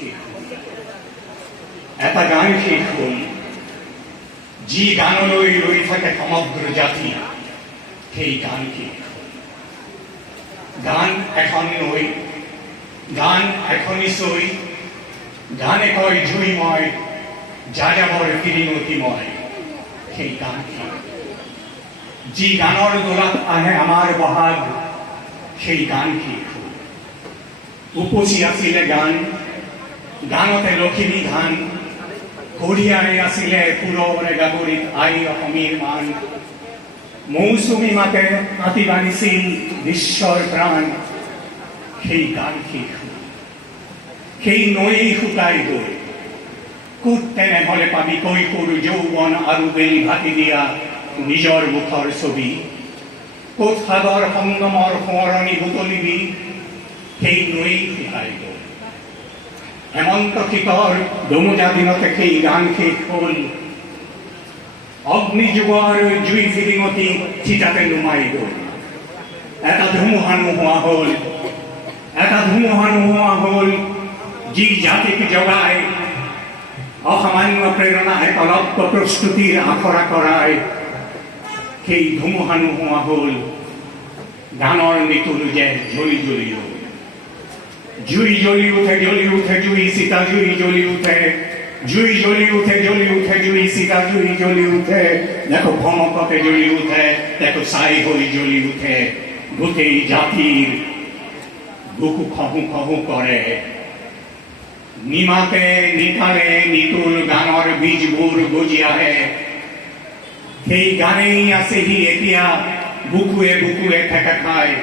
শেষ হল এটা গান শেষ হল যি গানলৈ ৰৈ থাকে সমগ্ৰ জাতি সেই গান শেষ হল গান এখন নৈ গান এখনি চৈ গানে কয় জুইময় যাযাবৰ কিৰিমতিময় সেই গান শেষ যি গানৰ দোলাত আহে আমাৰ বহাগ সেই গান শেষ হল উপচি আছিলে গান গানতে লখিমী ধান কঢ়িয়াই আছিলে পুৰৰে গাগৰিত আই অসমীৰ মান মৌচুমী মাতে মাতি বান্ধিছিল বিশ্বৰ প্ৰাণ সেই গান শেষ হল সেই নৈ শুকাই গৈ ক'ত তেনেহলে পাবি কৈশোৰ যৌৱন আৰু বেলি ভাটি দিয়া নিজৰ মুখৰ ছবি ক'ত সাগৰ সংগমৰ সোঁৱৰণি বুটলিবি সেই নৈ শুকাই গল হেমন্ত শীতৰ দমোজা দিনতে সেই গান শেষ হল অগ্নিযুগৰ জুই ফিৰিঙতি চিতাতে নুমাই গল এটা ধুমুহা নোহোৱা হল যি জাতিক জগায় অসামান্য প্ৰেৰণাই অলপ প্ৰস্তুতিৰ আখৰা কৰায় সেই ধুমুহা নোহোৱা হল গানৰ নিতুল যে জ্বলি জ্বলি ৰল জুই জ্বলি উঠে জুই সীতা জুই জ্বলি উঠে জুই জ্বলি উঠে জুই সীতা জুই জ্বলি উঠে দেখো ভমকতে জ্বলি উঠে দেখো ছাই হৈ জ্বলি উঠে গোটেই জাতিৰ বুকু খহু খহু কৰে নিমাতে নিকালে নিতুল গানৰ বীজবোৰ গজি আহে সেই গানেই আছেহি এতিয়া বুকুৱে বুকুৱে ঠেকা খায়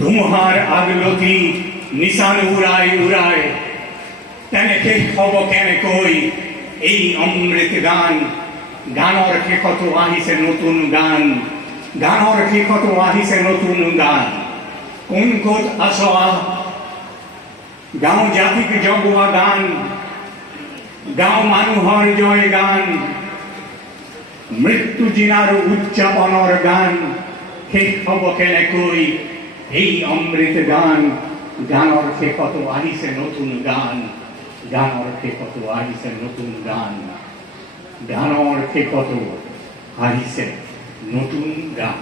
ধুমুহাৰ আগলতি নিচান উৰাই তেনে শেষ হব কেনেকৈ এই অমৃত গান গানৰ শেষতো আহিছে নতুন গান গানৰ শেষতো আহিছে নতুন গান কোন ক'ত আছ গাঁও জাতিক জগোৱা গান গাঁও মানুহৰ জয় গান মৃত্যু দিনাৰ উদযাপনৰ গান শেষ হব কেনেকৈ এই অমৃত গান গানৰ শেষতো আহিছে নতুন গান গানৰ শেষতো আহিছে নতুন গান গানৰ শেষতো আহিছে নতুন গান